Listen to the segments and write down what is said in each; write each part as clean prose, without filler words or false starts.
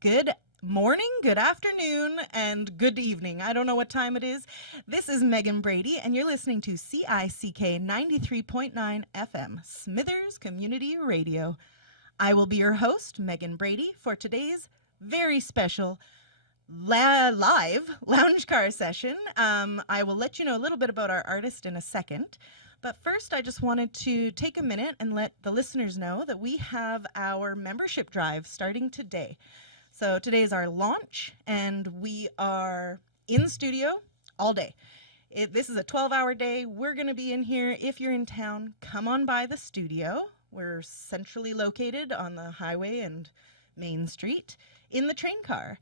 Good morning, good afternoon, and good evening. I don't know what time it is. This is Megan Brady, and you're listening to CICK 93.9 FM, Smithers Community Radio. I will be your host, Megan Brady, for today's very special live lounge car session. I will let you know a little bit about our artist in a second. But first, I just wanted to take a minute and let the listeners know that we have our membership drive starting today. So today is our launch, and we are in studio all day. This is a 12-hour day. We're going to be in here. If you're in town, come on by the studio. We're centrally located on the highway and Main Street in the train car.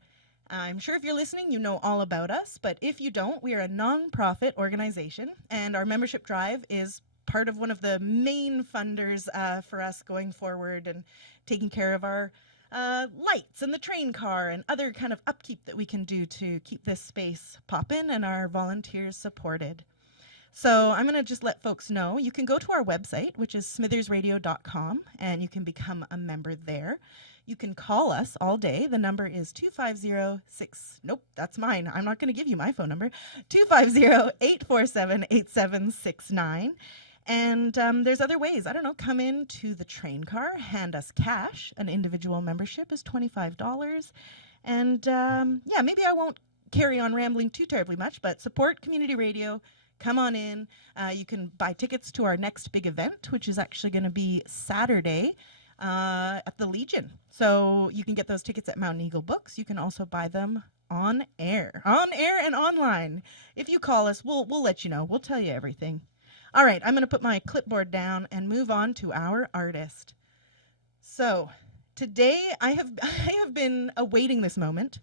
I'm sure if you're listening, you know all about us, but if you don't, we are a non-profit organization, and our membership drive is part of one of the main funders for us going forward and taking care of our lights and the train car and other kind of upkeep that we can do to keep this space poppin' and our volunteers supported. So I'm going to just let folks know, you can go to our website, which is smithersradio.com, and you can become a member there. You can call us all day. The number is 250-6, nope, that's mine. I'm not going to give you my phone number, 250-847-8769. And there's other ways. I don't know, come in to the train car, hand us cash. An individual membership is $25. And yeah, maybe I won't carry on rambling too terribly much, but support community radio. Come on in. You can buy tickets to our next big event, which is actually going to be Saturday at the Legion. So you can get those tickets at Mountain Eagle Books. You can also buy them on air and online. If you call us, we'll let you know. We'll tell you everything. All right, I'm going to put my clipboard down and move on to our artist. So today I have been awaiting this moment.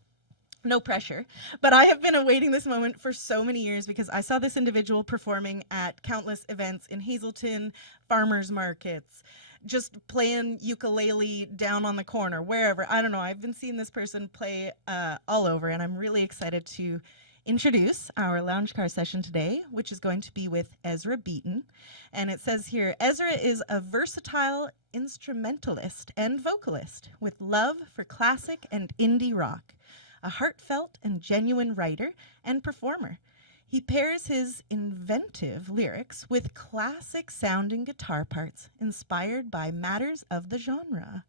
No pressure, but I have been awaiting this moment for so many years because I saw this individual performing at countless events in Hazelton, farmers markets, just playing ukulele down on the corner, wherever. I don't know. I've been seeing this person play all over, and I'm really excited to introduce our lounge car session today, which is going to be with Ezra Beaton. And it says here, Ezra is a versatile instrumentalist and vocalist with love for classic and indie rock, a heartfelt and genuine writer and performer. He pairs his inventive lyrics with classic sounding guitar parts inspired by masters of the genre.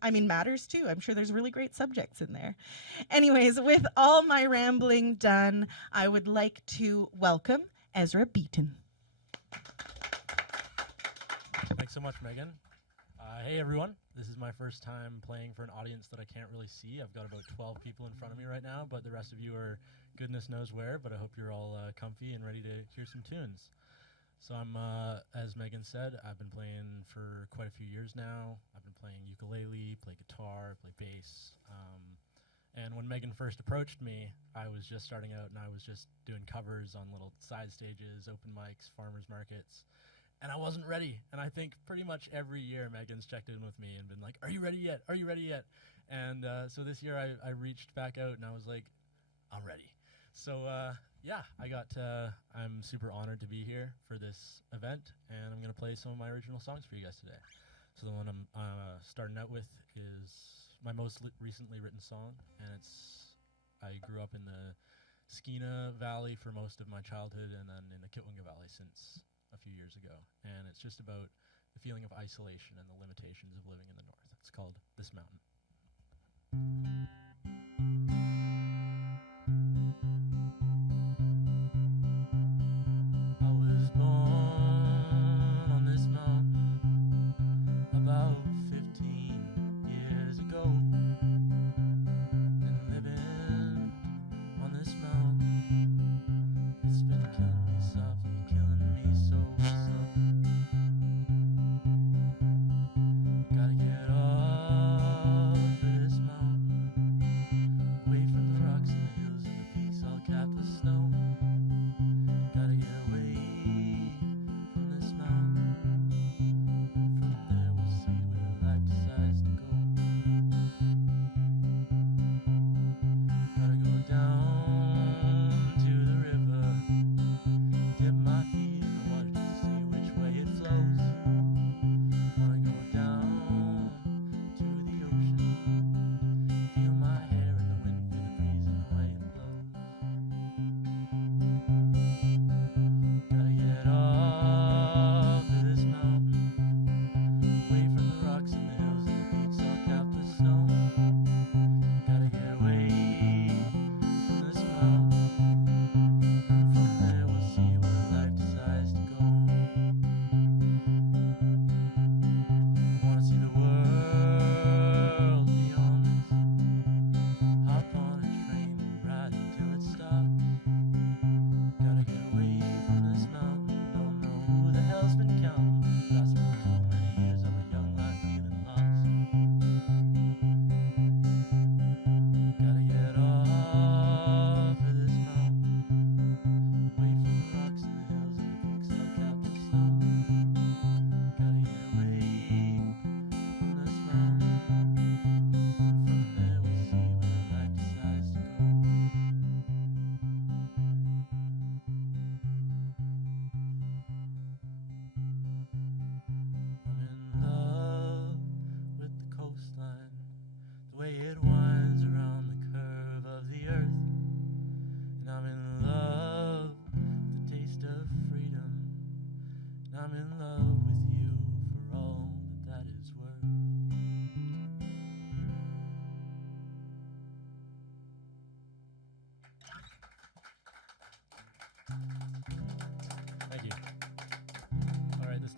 I mean, matters too. I'm sure there's really great subjects in there. Anyways, with all my rambling done, I would like to welcome Ezra Beaton. Thanks so much, Megan. Hey, everyone. This is my first time playing for an audience that I can't really see. I've got about 12 people in front of me right now, but the rest of you are goodness knows where, but I hope you're all comfy and ready to hear some tunes. So I'm, as Megan said, I've been playing for quite a few years now. I've been playing ukulele, play guitar, play bass. And when Megan first approached me, I was just starting out and I was just doing covers on little side stages, open mics, farmers markets. And I wasn't ready. And I think pretty much every year Megan's checked in with me and been like, are you ready yet? Are you ready yet? And so this year I reached back out and I was like, I'm ready. So yeah, I'm super honored to be here for this event, and I'm going to play some of my original songs for you guys today. So the one I'm starting out with is my most recently written song, and I grew up in the Skeena Valley for most of my childhood and then in the Kitwinga Valley since a few years ago. And it's just about the feeling of isolation and the limitations of living in the north. It's called This Mountain. I was born on this mountain about 15 years ago, and living on this mountain, it's been killing me softly, killing me so slow. Gotta get off this mountain.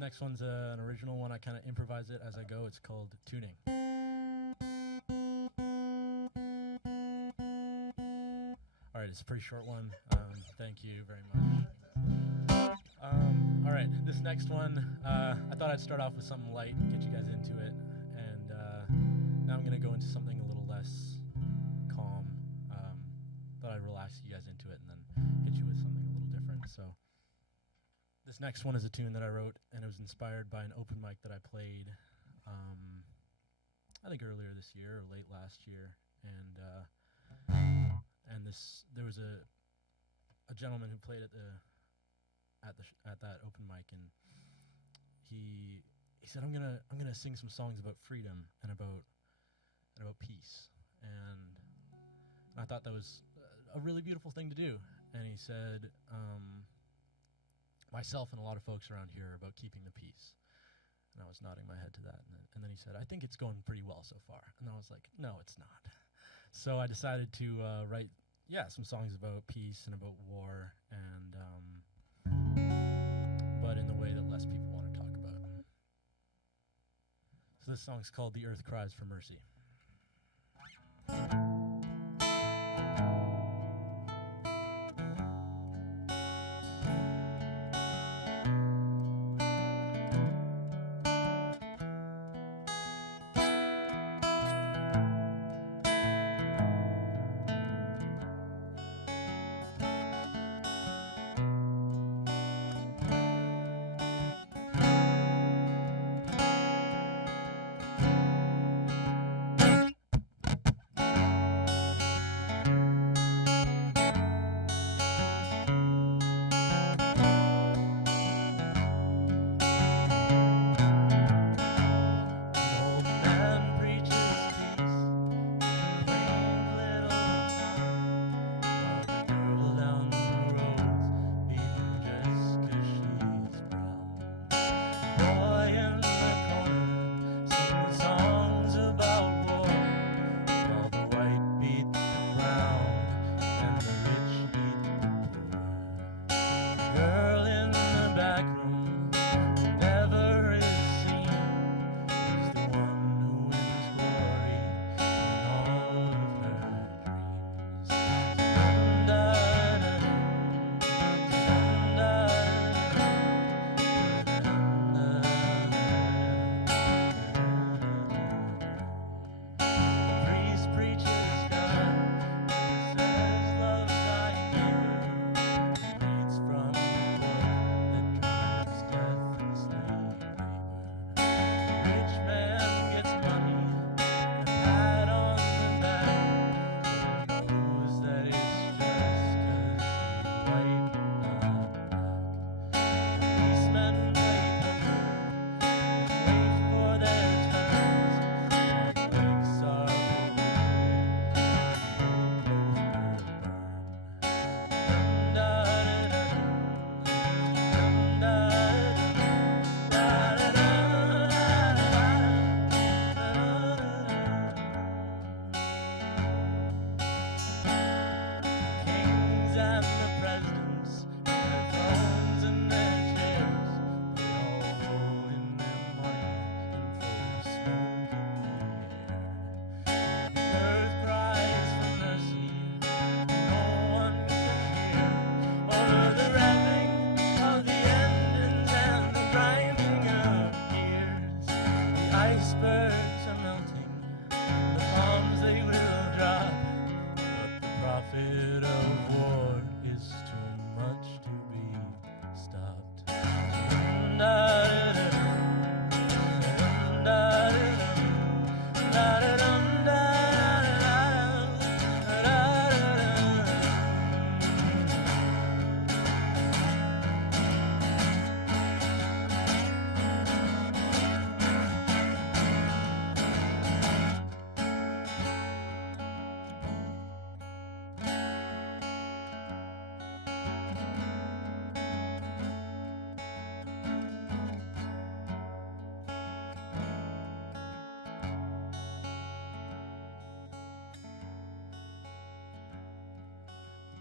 next one's an original one. I kind of improvise it as I go. It's called Tuning. All right, it's a pretty short one. Thank you very much. All right, this next one, I thought I'd start off with something light, get you guys into it, and now I'm going to go into something a little less calm. Thought I'd relax you guys into it and then hit you with something a little different. So this next one is a tune that I wrote, and it was inspired by an open mic that I played, I think earlier this year or late last year, and there was a gentleman who played at that open mic, and he said, I'm gonna sing some songs about freedom and about peace, and I thought that was a really beautiful thing to do. And he said, myself and a lot of folks around here are about keeping the peace. And I was nodding my head to that, and then he said, I think it's going pretty well so far. And I was like, no, it's not. So I decided to write some songs about peace and about war, and but in the way that less people want to talk about it. So this song's called The Earth Cries for Mercy.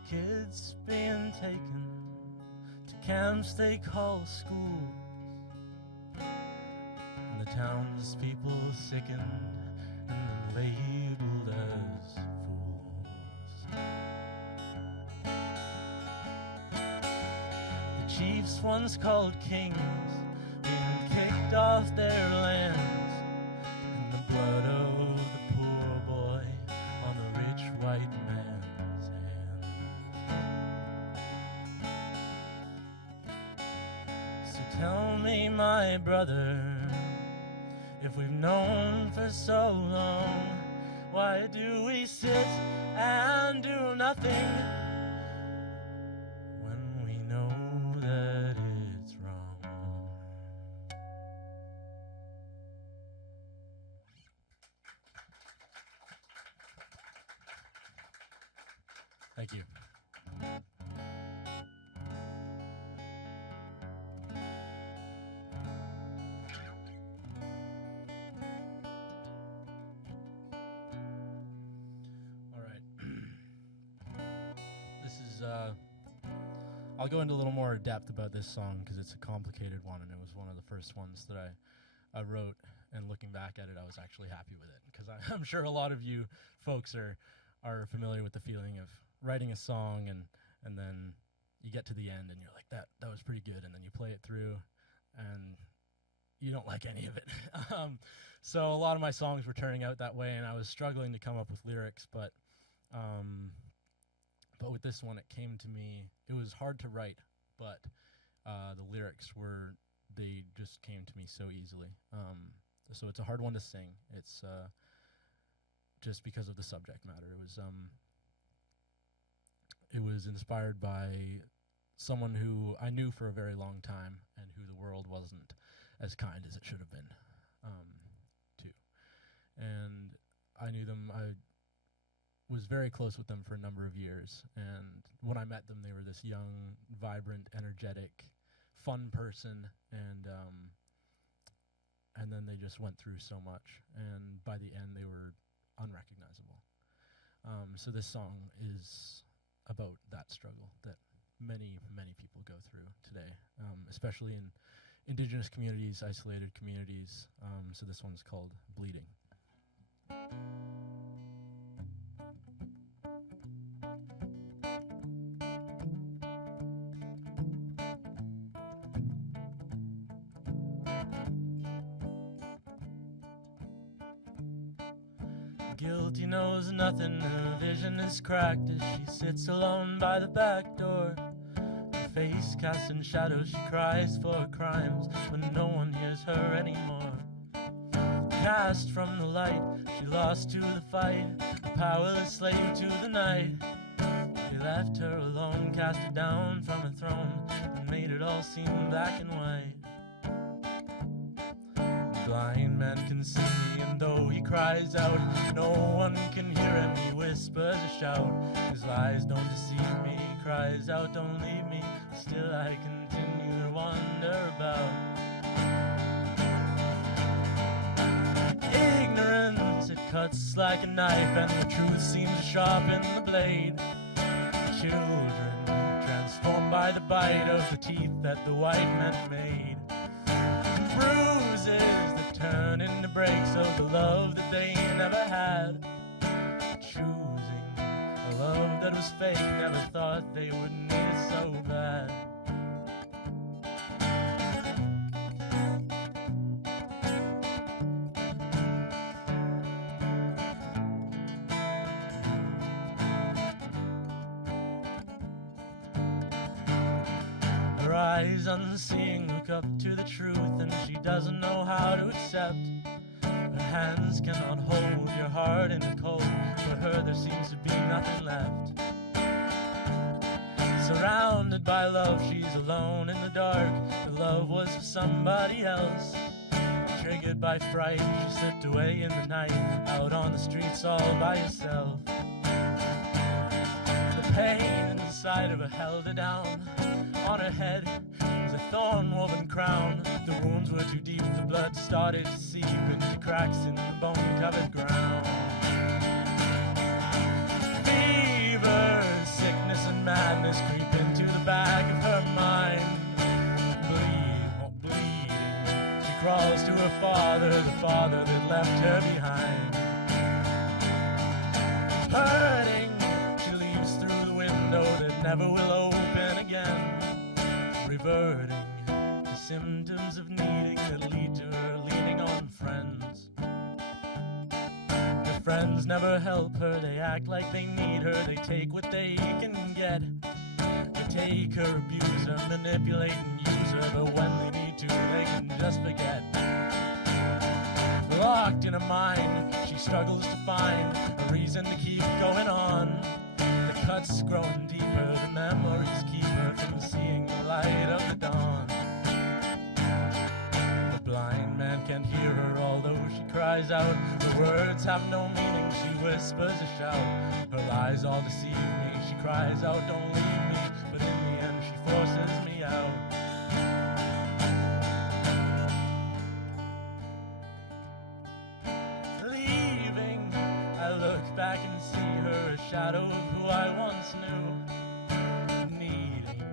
Kids being taken to camps they call schools. townspeople sickened and labeled as fools. The chiefs once called kings being kicked off their lands, and the blood of the poor boy on the rich white man's hands. So tell me, my brother, if we've known for so long, why do we sit and do nothing when we know that it's wrong? Thank you. I'll go into a little more depth about this song because it's a complicated one, and it was one of the first ones that I wrote, and looking back at it, I was actually happy with it, because I'm sure a lot of you folks are familiar with the feeling of writing a song, and then you get to the end, and you're like, that was pretty good, and then you play it through, and you don't like any of it. So a lot of my songs were turning out that way, and I was struggling to come up with lyrics, but with this one, it came to me. It was hard to write, but the lyrics they just came to me so easily. So it's a hard one to sing. It's just because of the subject matter. It was inspired by someone who I knew for a very long time, and who the world wasn't as kind as it should have been to. And I knew them. I was very close with them for a number of years, and when I met them, they were this young, vibrant, energetic, fun person, and then they just went through so much, and by the end, they were unrecognizable. So this song is about that struggle that many, many people go through today, especially in Indigenous communities, isolated communities. So this one's called Bleeding. Guilty knows nothing, her vision is cracked as she sits alone by the back door. Her face cast in shadows, she cries for her crimes, but no one hears her anymore. Cast from the light, she lost to the fight, a powerless slave to the night. He left her alone, cast her down from her throne, and made it all seem black and white. Blind man can see me, and though he cries out, no one can hear him. He whispers a shout, his lies don't deceive me. He cries out, don't leave me, still I continue to wander about. Ignorance, it cuts like a knife, and the truth seems to sharpen the blade. Children transformed by the bite of the teeth that the white man made. Bruises that turn into breaks of the love that they never had. Choosing a love that was fake, never thought they would need it so bad. Her eyes unseeing look up to the truth, and she doesn't know how to accept. Her hands cannot hold your heart in the cold. For her there seems to be nothing left. Surrounded by love, she's alone in the dark. Her love was for somebody else. Triggered by fright, she slipped away in the night, out on the streets all by herself. The pain inside of her held her down. On her head was a thorn-woven crown. The wounds were too deep, the blood started to seep into cracks in the bone-covered ground. Fever, sickness, and madness creep into the back of her mind. Bleeding, she crawls to her father. the father that left her behind. Hurting, she leaves through the window that never will open again, reverting to symptoms of needing that lead to her leaning on friends. Her friends never help her, they act like they need her, they take what they can get. They take her, abuse her, manipulate and use her, but when they need to, they can just forget. Locked in her mind, she struggles to find a reason to keep going on. The cuts growing deeper, the memories keep her from seeing the light of the dawn. The blind man can't hear her, although she cries out. Her words have no meaning, she whispers a shout. Her lies all deceive me, she cries out, don't leave me, but in the end she forces me out. Leaving, I look back and see her, a shadow of who I once knew. Needing,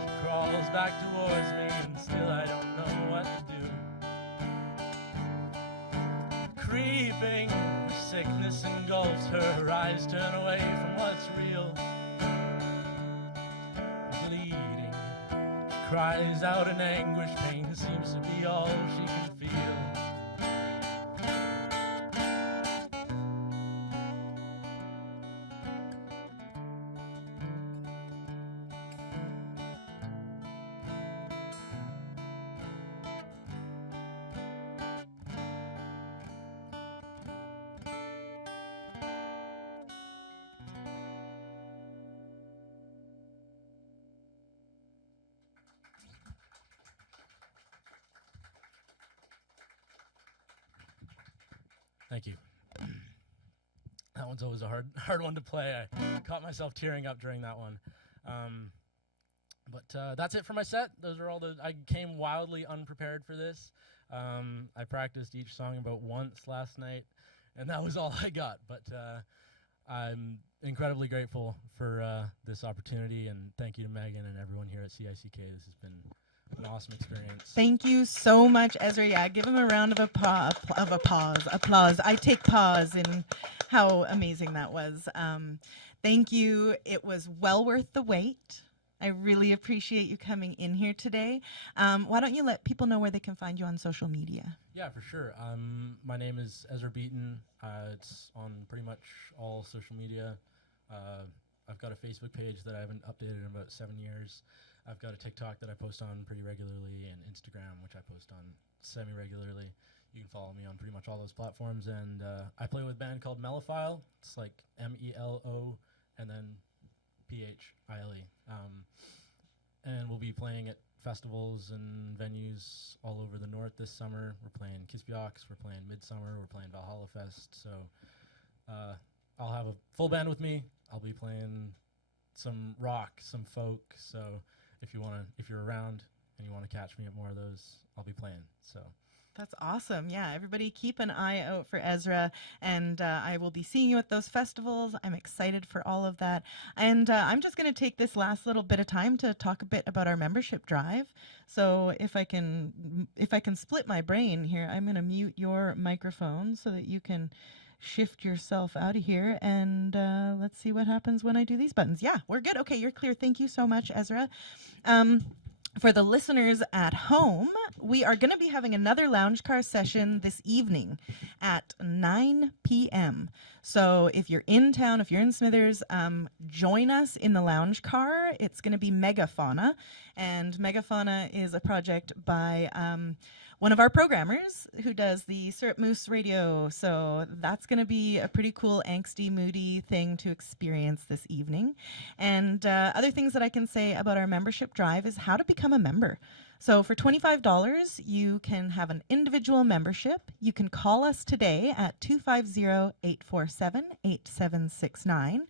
she crawls back towards me, and still I don't know what to do. Creeping, her sickness engulfs her, her eyes turn away from what's real. Bleeding, she cries out in anguish, pain seems to be all she can feel. Thank you. That one's always a hard one to play. I caught myself tearing up during that one. But that's it for my set. Those are all I came wildly unprepared for this. I practiced each song about once last night, and that was all I got. But I'm incredibly grateful for this opportunity, and thank you to Megan and everyone here at CICK. This has been an awesome experience. Thank you so much, Ezra. Yeah, give him a round of applause. I take pause in how amazing that was. Thank you. It was well worth the wait. I really appreciate you coming in here today. Why don't you let people know where they can find you on social media? Yeah, for sure. My name is Ezra Beaton. It's on pretty much all social media. I've got a Facebook page that I haven't updated in about 7 years. I've got a TikTok that I post on pretty regularly, and Instagram, which I post on semi-regularly. You can follow me on pretty much all those platforms. And I play with a band called Melophile. It's like MELO and then PHILE. And we'll be playing at festivals and venues all over the north this summer. We're playing Kispiox, we're playing Midsummer, we're playing Valhalla Fest. So I'll have a full band with me. I'll be playing some rock, some folk. So if you're around and you want to catch me at more of those, I'll be playing. So that's awesome. Yeah, everybody keep an eye out for Ezra, and I will be seeing you at those festivals. I'm excited for all of that. And I'm just going to take this last little bit of time to talk a bit about our membership drive. So if I can split my brain here, I'm going to mute your microphone so that you can shift yourself out of here, and let's see what happens when I do these buttons. Yeah, we're good. Okay, you're clear. Thank you so much, Ezra. For the listeners at home, we are going to be having another lounge car session this evening at 9 p.m. So if you're in town, if you're in Smithers, join us in the lounge car. It's going to be Megafauna, and Megafauna is a project by one of our programmers who does the Syrup Moose radio. So that's going to be a pretty cool, angsty, moody thing to experience this evening. And other things that I can say about our membership drive is how to become a member. So for $25, you can have an individual membership. You can call us today at 250-847-8769.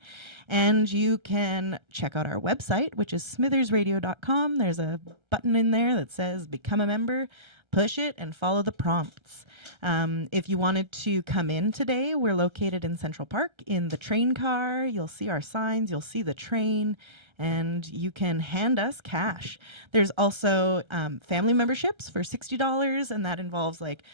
And you can check out our website, which is smithersradio.com. There's a button in there that says Become a Member. Push it and follow the prompts. If you wanted to come in today, we're located in Central Park in the train car. You'll see our signs, you'll see the train, and you can hand us cash. There's also family memberships for $60, and that involves like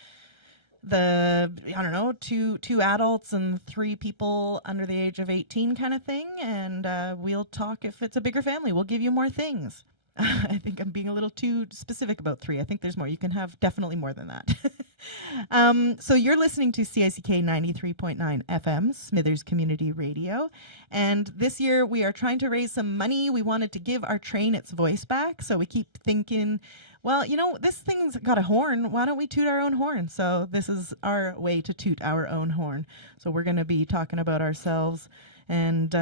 I don't know, two adults and 3 people under the age of 18 kind of thing, and we'll talk. If it's a bigger family, we'll give you more things. I think I'm being a little too specific about 3. I think there's more. You can have definitely more than that. So you're listening to CICK 93.9 FM, Smithers Community Radio. And this year we are trying to raise some money. We wanted to give our train its voice back. So we keep thinking, well, you know, this thing's got a horn. Why don't we toot our own horn? So this is our way to toot our own horn. So we're going to be talking about ourselves and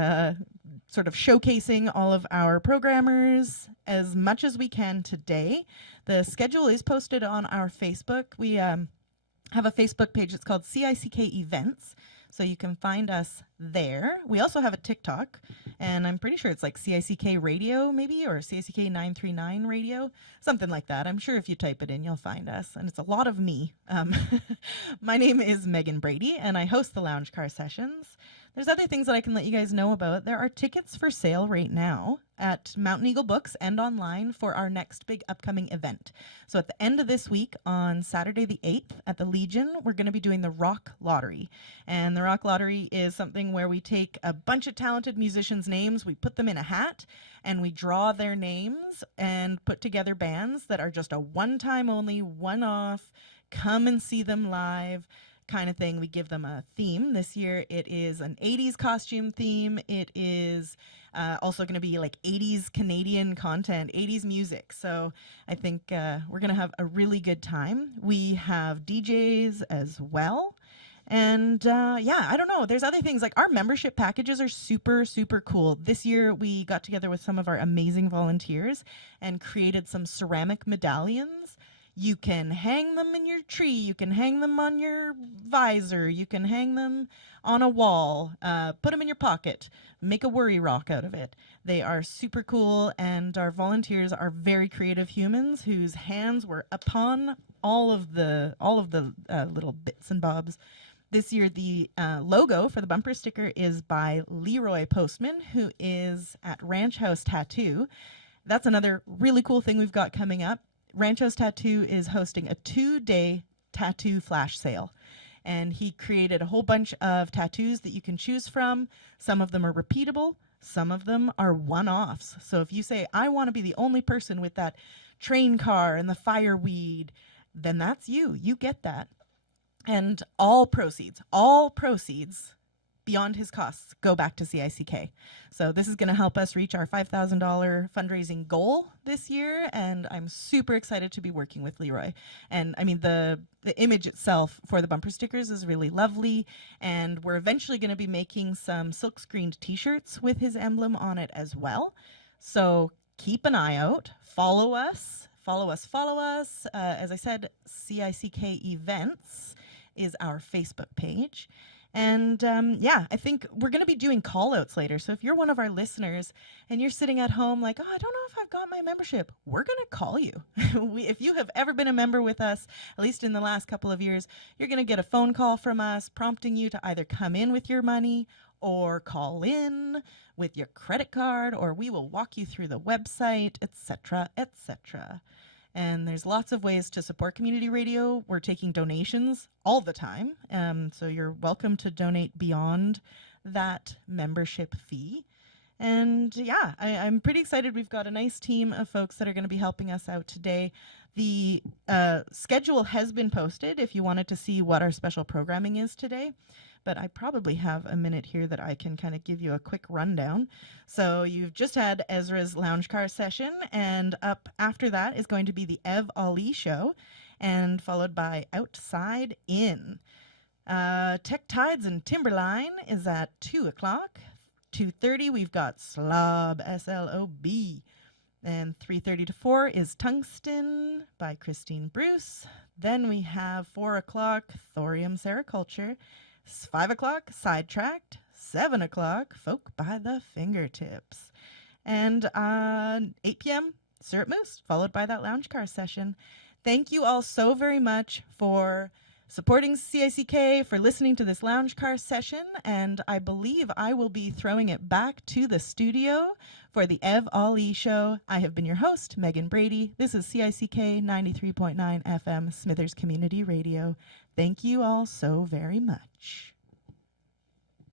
sort of showcasing all of our programmers as much as we can today. The schedule is posted on our Facebook. We have a Facebook page. It's called CICK Events. So you can find us there. We also have a TikTok, and I'm pretty sure it's like CICK Radio maybe, or CICK 939 Radio, something like that. I'm sure if you type it in, you'll find us, and it's a lot of me. My name is Megan Brady, and I host the Lounge Car Sessions. There's other things that I can let you guys know about. There are tickets for sale right now at Mountain Eagle Books and online for our next big upcoming event. So at the end of this week, on Saturday the 8th at the Legion, we're going to be doing the Rock Lottery. And the Rock Lottery is something where we take a bunch of talented musicians' names, we put them in a hat, and we draw their names and put together bands that are just a one-time only, one-off, come and see them live kind of thing. We give them a theme. This year it is an 80s costume theme. It is also going to be like 80s Canadian content, 80s music. So I think we're going to have a really good time. We have DJs as well. And yeah, I don't know. There's other things like our membership packages are super, super cool. This year we got together with some of our amazing volunteers and created some ceramic medallions. You can hang them in your tree. You can hang them on your visor. You can hang them on a wall. Put them in your pocket. Make a worry rock out of it. They are super cool, and our volunteers are very creative humans whose hands were upon all of the little bits and bobs. This year, the logo for the bumper sticker is by Leroy Postman, who is at Ranch House Tattoo. That's another really cool thing we've got coming up. Ranch House Tattoo is hosting a 2-day tattoo flash sale. And he created a whole bunch of tattoos that you can choose from. Some of them are repeatable. Some of them are one-offs. So if you say, I want to be the only person with that train car and the fireweed, then that's you. You get that. And all proceeds beyond his costs go back to CICK. So this is going to help us reach our $5,000 fundraising goal this year, and I'm super excited to be working with Leroy. And I mean, the image itself for the bumper stickers is really lovely, and we're eventually going to be making some silk-screened t-shirts with his emblem on it as well. So keep an eye out. Follow us. As I said, CICK Events is our Facebook page. And yeah, I think we're going to be doing call outs later. So if you're one of our listeners and you're sitting at home like, oh, I don't know if I've got my membership, we're going to call you. If you have ever been a member with us, at least in the last couple of years, you're going to get a phone call from us prompting you to either come in with your money or call in with your credit card, or we will walk you through the website, etc., etc. And there's lots of ways to support community radio. We're taking donations all the time. So you're welcome to donate beyond that membership fee. And yeah, I'm pretty excited. We've got a nice team of folks that are going to be helping us out today. The schedule has been posted if you wanted to see what our special programming is today. But I probably have a minute here that I can kind of give you a quick rundown. So you've just had Ezra's Lounge Car Session, and up after that is going to be the Ev Ali Show, and followed by Outside In. Tech Tides and Timberline is at 2 o'clock. 2:30 we've got Slob, S-L-O-B. And 3:30 to 4 is Tungsten by Christine Bruce. Then we have 4 o'clock, Thorium Sericulture. 5 o'clock, Sidetracked. 7 o'clock, Folk by the Fingertips. And 8 p.m., Syrup Moose, followed by that Lounge Car Session. Thank you all so very much for supporting CICK, for listening to this lounge car session, and I believe I will be throwing it back to the studio for the Ev Ali Show. I have been your host, Megan Brady. This is CICK 93.9 FM, Smithers Community Radio. Thank you all so very much.